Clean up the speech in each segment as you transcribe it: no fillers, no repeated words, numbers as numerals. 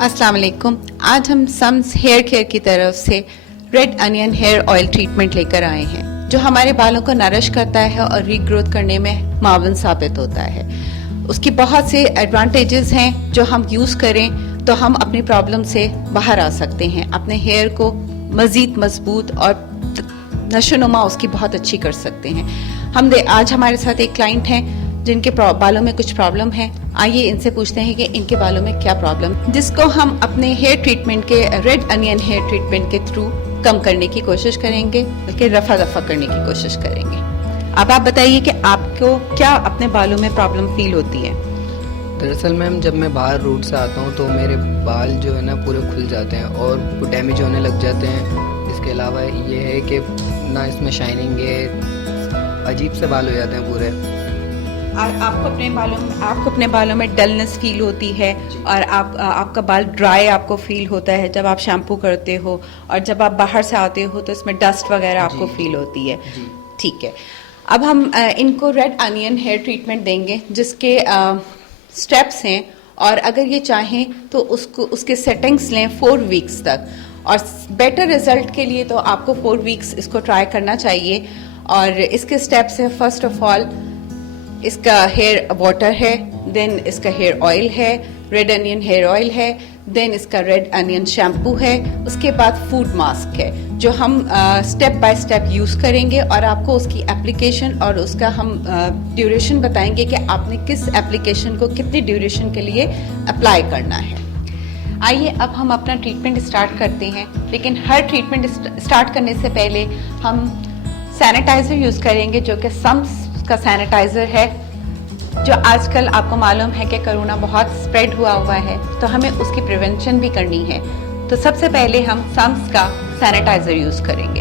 अस्सलाम वालेकुम। आज हम सम्स हेयर केयर की तरफ से red onion hair oil treatment लेकर आए हैं जो हमारे बालों को नरिश करता है और रीग्रोथ करने में मावन साबित होता है। उसकी बहुत से एडवांटेजेस हैं जो हम यूज़ करें तो हम अपनी प्रॉब्लम से बाहर आ सकते हैं, अपने हेयर को मज़ीद मजबूत और नशोनुमा उसकी बहुत अच्छी कर सकते हैं। आज हमारे साथ एक क्लाइंट हैं जिनके बालों में कुछ प्रॉब्लम है। आइए इनसे पूछते हैं कि इनके बालों में क्या प्रॉब्लम, जिसको हम अपने हेयर ट्रीटमेंट के रेड अनियन हेयर ट्रीटमेंट के थ्रू कम करने की कोशिश करेंगे, बल्कि रफा दफा करने की कोशिश करेंगे। अब आप बताइए कि आपको क्या अपने बालों में प्रॉब्लम फील होती है? दरअसल मैम, जब मैं बाहर रूट से आता हूँ तो मेरे बाल जो है ना पूरे खुल जाते हैं और डैमेज होने लग जाते हैं। इसके अलावा ये है कि ना इसमें शाइनिंग है, अजीब से बाल हो जाते हैं पूरे। आपको अपने बालों में डलनेस फील होती है और आपका बाल ड्राई आपको फील होता है जब आप शैम्पू करते हो, और जब आप बाहर से आते हो तो इसमें डस्ट वगैरह आपको फील होती है। ठीक है, अब हम इनको रेड अनियन हेयर ट्रीटमेंट देंगे जिसके स्टेप्स हैं, और अगर ये चाहें तो उसके सेटिंग्स लें 4 वीक्स तक, और बेटर रिजल्ट के लिए तो आपको 4 वीक्स इसको ट्राई करना चाहिए। और इसके स्टेप्स हैं, फर्स्ट ऑफ ऑल इसका हेयर वाटर है, देन इसका हेयर ऑयल है, रेड अनियन हेयर ऑयल है, देन इसका रेड अनियन शैम्पू है, उसके बाद फूड मास्क है जो हम स्टेप बाय स्टेप यूज़ करेंगे, और आपको उसकी एप्लीकेशन और उसका हम ड्यूरेशन बताएंगे कि आपने किस एप्लीकेशन को कितनी ड्यूरेशन के लिए अप्लाई करना है। आइए अब हम अपना ट्रीटमेंट स्टार्ट करते हैं, लेकिन हर ट्रीटमेंट स्टार्ट करने से पहले हम सैनिटाइज़र यूज़ करेंगे जो कि सम्स का सैनिटाइज़र है, जो आजकल आपको मालूम है कि कोरोना बहुत स्प्रेड हुआ है, तो हमें उसकी प्रिवेंशन भी करनी है। तो सबसे पहले हम सम्स का सैनिटाइज़र यूज़ करेंगे।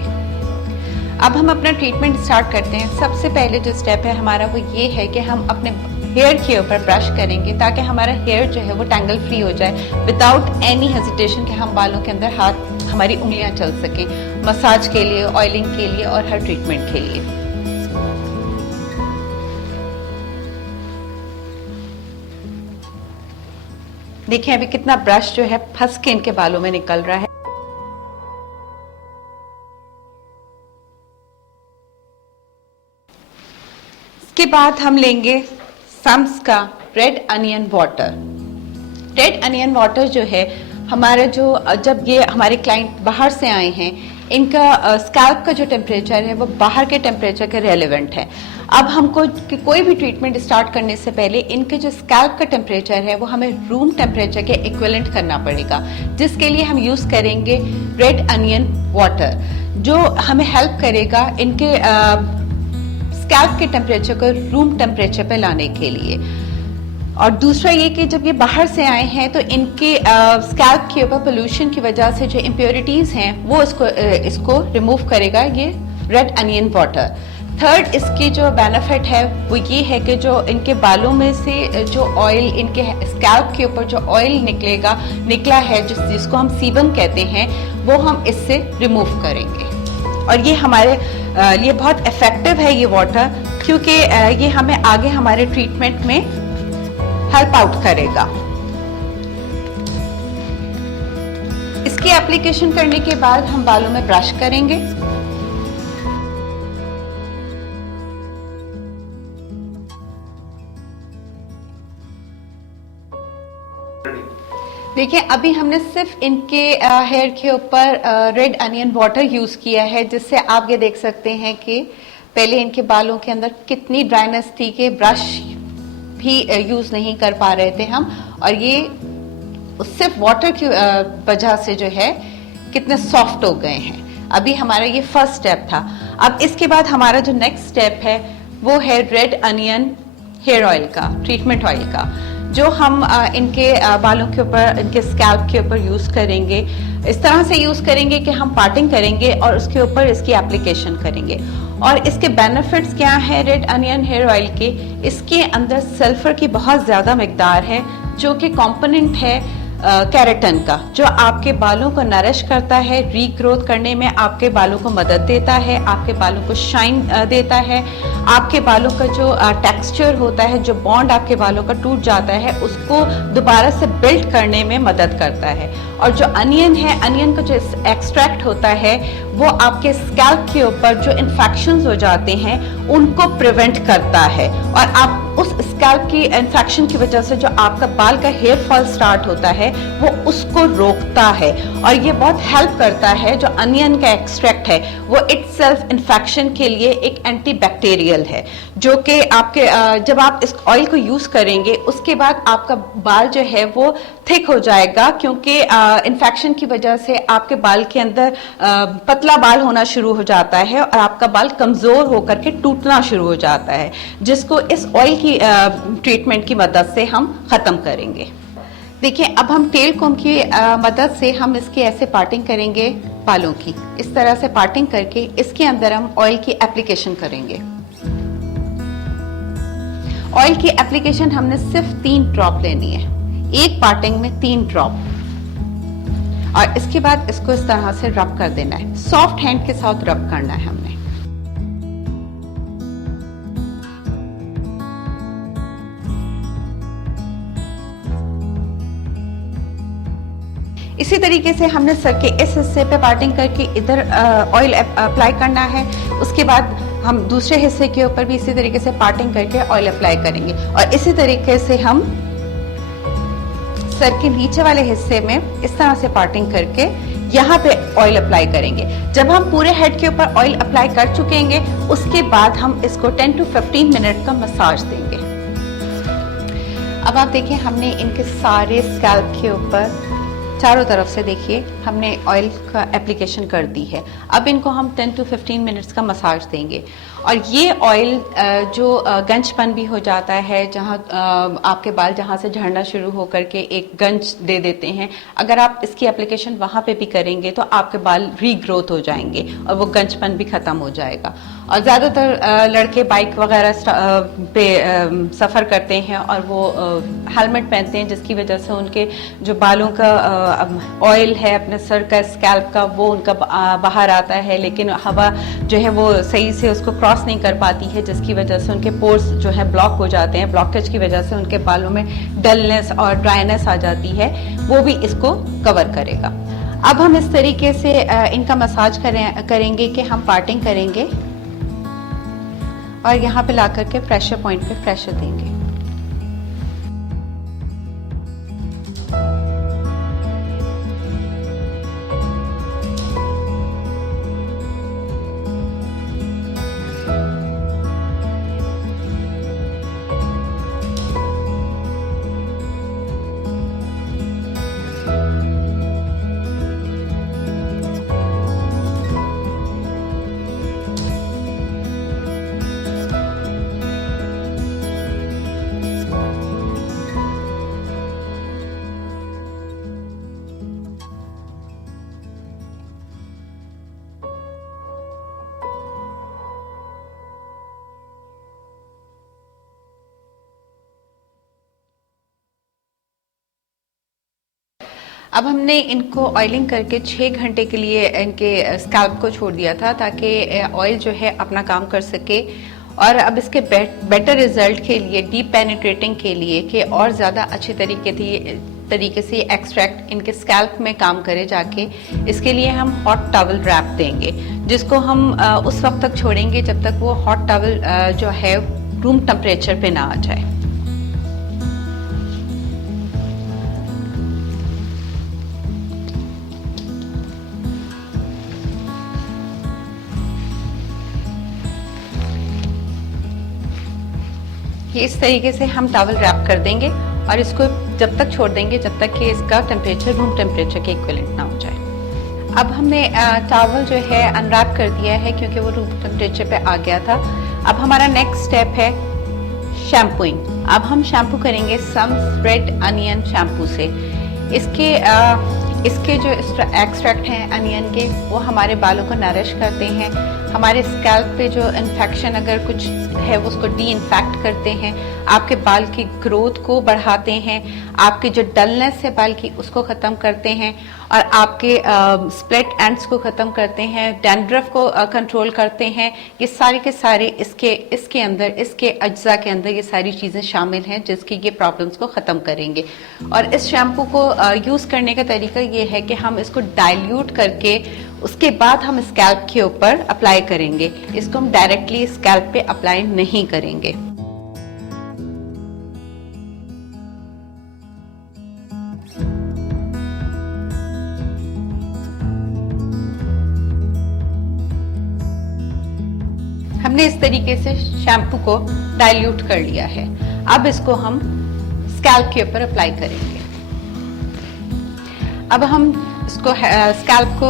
अब हम अपना ट्रीटमेंट स्टार्ट करते हैं। सबसे पहले जो स्टेप है हमारा वो ये है कि हम अपने हेयर के ऊपर ब्रश करेंगे ताकि हमारा हेयर जो है वो टैंगल फ्री हो जाए, विदाउट एनी हेजिटेशन कि हम बालों के अंदर हमारी उंगलियां चल सकें, मसाज के लिए, ऑयलिंग के लिए और हर ट्रीटमेंट के लिए। देखिए अभी कितना ब्रश जो है फंस के इनके बालों में निकल रहा है। इसके बाद हम लेंगे सम्स का red onion water. Red onion water जो है हमारा जब ये हमारे क्लाइंट बाहर से आए हैं, इनका स्कैल्प का जो टेम्परेचर है वो बाहर के टेम्परेचर के रेलेवेंट है। अब हमको कोई भी ट्रीटमेंट स्टार्ट करने से पहले इनके जो स्कैल्प का टेम्परेचर है वो हमें रूम टेम्परेचर के इक्विवेलेंट करना पड़ेगा, जिसके लिए हम यूज़ करेंगे रेड अनियन वाटर, जो हमें हेल्प करेगा इनके स्कैल्प के टेम्परेचर को रूम टेम्परेचर पे लाने के लिए। और दूसरा ये कि जब ये बाहर से आए हैं तो इनके स्कैल्प के ऊपर पोल्यूशन की वजह से जो इम्प्योरिटीज़ हैं वो इसको रिमूव करेगा ये रेड अनियन वाटर। थर्ड इसकी जो बेनिफिट है वो ये है कि जो इनके बालों में से जो ऑयल, इनके स्कैल्प के ऊपर जो ऑयल निकला है जिसको हम सीबम कहते हैं, वो हम इससे रिमूव करेंगे। और ये हमारे लिए बहुत इफेक्टिव है ये वाटर, क्योंकि ये हमें आगे हमारे ट्रीटमेंट में हेल्प आउट करेगा। इसकी एप्लीकेशन करने के बाद हम बालों में ब्रश करेंगे। देखिए अभी हमने सिर्फ इनके हेयर के ऊपर रेड अनियन वाटर यूज़ किया है, जिससे आप ये देख सकते हैं कि पहले इनके बालों के अंदर कितनी ड्राइनेस थी कि ब्रश भी यूज़ नहीं कर पा रहे थे हम, और ये सिर्फ वाटर की वजह से जो है कितने सॉफ्ट हो गए हैं। अभी हमारा ये फर्स्ट स्टेप था। अब इसके बाद हमारा जो नेक्स्ट स्टेप है वो है रेड अनियन हेयर ऑयल का, ट्रीटमेंट ऑयल का, जो हम इनके बालों के ऊपर, इनके स्कैल्प के ऊपर यूज़ करेंगे। इस तरह से यूज़ करेंगे कि हम पार्टिंग करेंगे और उसके ऊपर इसकी एप्लीकेशन करेंगे। और इसके बेनिफिट्स क्या है रेड अनियन हेयर ऑयल के? इसके अंदर सल्फर की बहुत ज़्यादा मिकदार है, जो कि कंपोनेंट है केराटिन का, जो आपके बालों को नरिश करता है, रीग्रोथ करने में आपके बालों को मदद देता है, आपके बालों को शाइन देता है, आपके बालों का जो टेक्सचर होता है, जो बॉन्ड आपके बालों का टूट जाता है उसको दोबारा से बिल्ड करने में मदद करता है। और जो अनियन है, अनियन का जो एक्सट्रैक्ट होता है वो आपके स्कैल्प के ऊपर जो इन्फेक्शंस हो जाते हैं उनको प्रिवेंट करता है, और आप उस स्कैल्प की इन्फेक्शन की वजह से जो आपका बाल का हेयर फॉल स्टार्ट होता है वो उसको रोकता है। और ये बहुत हेल्प करता है, जो अनियन का एक्सट्रैक्ट है वो इटसेल्फ इन्फेक्शन के लिए एक एंटीबैक्टीरियल है, जो कि आपके जब आप इस ऑयल को यूज करेंगे उसके बाद आपका बाल जो है वो थिक हो जाएगा, क्योंकि इन्फेक्शन की वजह से आपके बाल के अंदर पतला बाल होना शुरू हो जाता है और आपका बाल कमजोर होकर के टूटना शुरू हो जाता है, जिसको इस ऑयल की ट्रीटमेंट की मदद से हम खत्म करेंगे। देखिए, अब हम टेल कॉम की मदद से हम इसकी ऐसे पार्टिंग करेंगे बालों की, इस तरह से पार्टिंग करके इसके अंदर हम ऑयल की एप्लीकेशन करेंगे। ऑयल की एप्लीकेशन हमने सिर्फ 3 ड्रॉप लेनी है, एक पार्टिंग में 3 ड्रॉप, और इसके बाद इसको इस तरह से रब कर देना है, सॉफ्ट हैंड के साथ रब करना है हमने। इसी तरीके से हमने सर के इस हिस्से पे पार्टिंग करके इधर ऑयल अप्लाई करना है, उसके बाद हम दूसरे हिस्से के ऊपर भी इसी तरीके से पार्टिंग करके ऑयल अप्लाई करेंगे, और इसी तरीके से हम सर के नीचे वाले हिस्से में इस तरह से पार्टिंग करके यहाँ पे ऑयल अप्लाई करेंगे। जब हम पूरे हेड के ऊपर ऑयल अप्लाई कर चुकेंगे उसके बाद हम इसको 10 to 15 मिनट का मसाज देंगे। अब आप देखिए, हमने इनके सारे स्कैल्प के ऊपर चारों तरफ से देखिए हमने ऑयल का एप्लीकेशन कर दी है। अब इनको हम 10 to 15 मिनट्स का मसाज देंगे, और ये ऑयल जो गंजपन भी हो जाता है, जहाँ आपके बाल जहाँ से झड़ना शुरू होकर के एक गंज दे देते हैं, अगर आप इसकी एप्लीकेशन वहाँ पे भी करेंगे तो आपके बाल रीग्रोथ हो जाएंगे और वो गंजपन भी ख़त्म हो जाएगा। और ज़्यादातर लड़के बाइक वगैरह पे सफ़र करते हैं और वो हेलमेट पहनते हैं, जिसकी वजह से उनके जो बालों का ऑयल है अपने सर का, स्कैल्प का, वो उनका बाहर आता है, लेकिन हवा जो है वो सही से उसको क्रॉस नहीं कर पाती है, जिसकी वजह से उनके पोर्स जो है ब्लॉक हो जाते हैं। ब्लॉकेज की वजह से उनके बालों में डलनेस और ड्राइनेस आ जाती है, वो भी इसको कवर करेगा। अब हम इस तरीके से इनका मसाज करेंगे कि हम पार्टिंग करेंगे और यहाँ पे ला करके प्रेशर पॉइंट पे प्रेशर देंगे। अब हमने इनको ऑयलिंग करके 6 घंटे के लिए इनके स्कैल्प को छोड़ दिया था, ताकि ऑयल जो है अपना काम कर सके। और अब इसके बेटर रिजल्ट के लिए, डीप पेनिट्रेटिंग के लिए, कि और ज़्यादा अच्छे तरीके से एक्सट्रैक्ट इनके स्कैल्प में काम करे जाके, इसके लिए हम हॉट टॉवल रैप देंगे, जिसको हम उस वक्त तक छोड़ेंगे जब तक वो हॉट टॉवल जो है रूम टेम्परेचर पे ना आ जाए। इस तरीके से हम टॉवल रैप कर देंगे और इसको जब तक छोड़ देंगे जब तक कि इसका टेम्परेचर रूम टेम्परेचर के इक्विवेलेंट ना हो जाए। अब हमने टॉवल जो है अनरैप कर दिया है क्योंकि वो रूम टेम्परेचर पे आ गया था। अब हमारा नेक्स्ट स्टेप है शैम्पूइंग। अब हम शैम्पू करेंगे सम रेड अनियन शैम्पू से। इसके जो एक्सट्रैक्ट हैं अनियन के, वो हमारे बालों को नरिश करते हैं, हमारे स्कैल्प पे जो इन्फेक्शन अगर कुछ है वो उसको डी इन्फेक्ट करते हैं, आपके बाल की ग्रोथ को बढ़ाते हैं, आपकी जो डलनेस है बाल की उसको ख़त्म करते हैं और आपके स्प्लिट एंड्स को ख़त्म करते हैं, डैंड्रफ को कंट्रोल करते हैं। ये सारे के सारे इसके अंदर, इसके अज्जा के अंदर ये सारी चीज़ें शामिल हैं जिसकी ये प्रॉब्लम्स को ख़त्म करेंगे। और इस शैम्पू को यूज़ करने का तरीका ये है कि हम इसको डाइल्यूट करके उसके बाद हम स्कैल्प के ऊपर अप्लाई करेंगे। इसको हम डायरेक्टली स्कैल्प पे अप्लाई नहीं करेंगे। हमने इस तरीके से शैम्पू को डाइल्यूट कर लिया है। अब इसको हम स्कैल्प के ऊपर अप्लाई करेंगे। अब हम इसको स्कैल्प को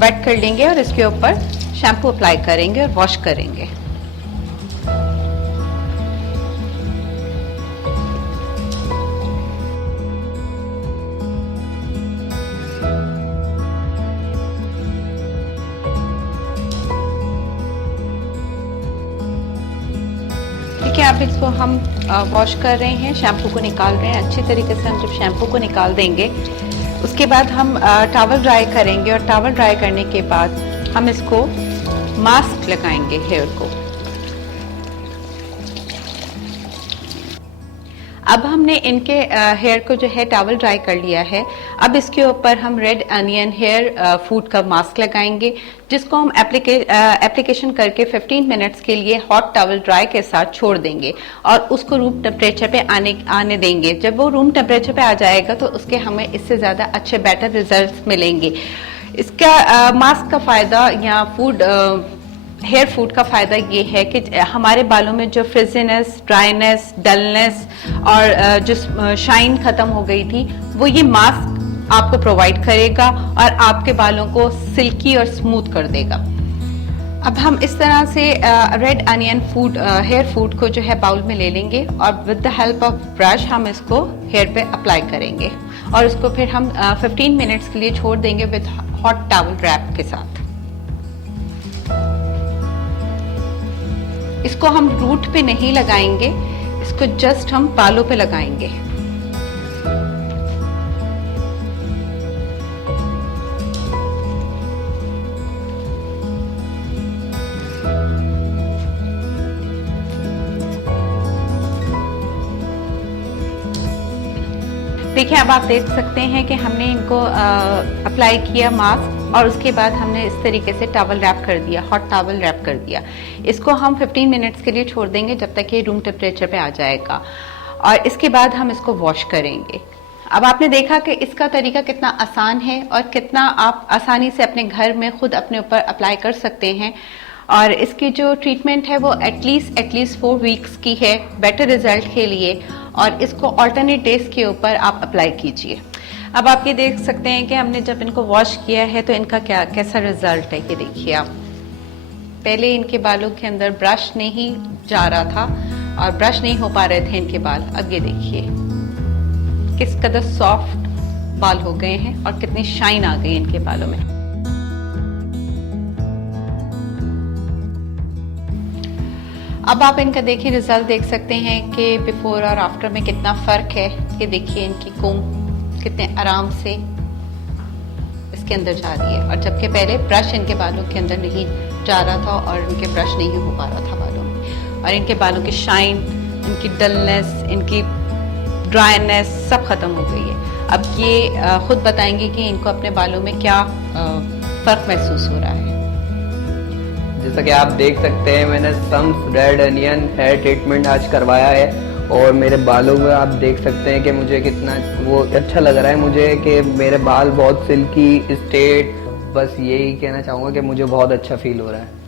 वेट कर लेंगे और इसके ऊपर शैम्पू अप्लाई करेंगे और वॉश करेंगे। ठीक है, अब इसको हम वॉश कर रहे हैं, शैम्पू को निकाल रहे हैं। अच्छी तरीके से हम जब शैम्पू को निकाल देंगे उसके बाद हम टॉवल ड्राई करेंगे और टॉवल ड्राई करने के बाद हम इसको मास्क लगाएंगे हेयर को। अब हमने इनके हेयर को जो है टॉवल ड्राई कर लिया है। अब इसके ऊपर हम रेड अनियन हेयर फूड का मास्क लगाएंगे जिसको हम एप्लीकेशन करके 15 मिनट्स के लिए हॉट टॉवल ड्राई के साथ छोड़ देंगे और उसको रूम टेम्परेचर पे आने देंगे। जब वो रूम टेम्परेचर पे आ जाएगा तो उसके हमें इससे ज़्यादा अच्छे बेटर रिजल्ट्स मिलेंगे। इसका मास्क का फ़ायदा या हेयर फूड का फ़ायदा ये है कि हमारे बालों में जो फ्रिजीनेस, ड्राइनेस, डलनेस और जो शाइन ख़त्म हो गई थी वो ये मास्क आपको प्रोवाइड करेगा और आपके बालों को सिल्की और स्मूथ कर देगा। अब हम इस तरह से red onion food hair food को जो है बाउल में ले लेंगे और with the help of brush हम इसको हेयर पे अप्लाई करेंगे और उसको फिर हम 15 मिनट्स के लिए छोड़ देंगे विद हॉट टॉवल रैप के साथ। इसको हम रूट पे नहीं लगाएंगे, इसको जस्ट हम बालों पे लगाएंगे। देखिए, अब आप देख सकते हैं कि हमने इनको अप्लाई किया मास्क और उसके बाद हमने इस तरीके से टॉवल रैप कर दिया, हॉट टॉवल रैप कर दिया। इसको हम 15 मिनट्स के लिए छोड़ देंगे जब तक ये रूम टेम्परेचर पे आ जाएगा और इसके बाद हम इसको वॉश करेंगे। अब आपने देखा कि इसका तरीका कितना आसान है और कितना आप आसानी से अपने घर में खुद अपने ऊपर अप्लाई कर सकते हैं और इसकी जो ट्रीटमेंट है वो एटलीस्ट 4 वीक्स की है बेटर रिजल्ट के लिए और इसको ऑल्टरनेट डेज के ऊपर आप अप्लाई कीजिए। अब आप ये देख सकते हैं कि हमने जब इनको वॉश किया है तो इनका कैसा रिजल्ट है। ये देखिए आप, पहले इनके बालों के अंदर ब्रश नहीं जा रहा था और ब्रश नहीं हो पा रहे थे इनके बाल। अब ये देखिए किस कदर सॉफ्ट बाल हो गए हैं और कितनी शाइन आ गई इनके बालों में। अब आप इनका देखिए रिजल्ट देख सकते हैं कि बिफोर और आफ्टर में कितना फ़र्क है। ये देखिए इनकी कोम कितने आराम से इसके अंदर जा रही है और जबकि पहले ब्रश इनके बालों के अंदर नहीं जा रहा था और इनके ब्रश नहीं हो पा रहा था बालों में और इनके बालों की शाइन, इनकी डलनेस, इनकी ड्राइनेस सब खत्म हो गई है। अब ये खुद बताएंगे कि इनको अपने बालों में क्या फ़र्क महसूस हो रहा है। जैसा कि आप देख सकते हैं मैंने सम्स रेड अनियन हेयर ट्रीटमेंट आज करवाया है और मेरे बालों में आप देख सकते हैं कि मुझे कितना वो अच्छा लग रहा है मुझे कि मेरे बाल बहुत सिल्की स्ट्रेट। बस यही कहना चाहूँगा कि मुझे बहुत अच्छा फील हो रहा है।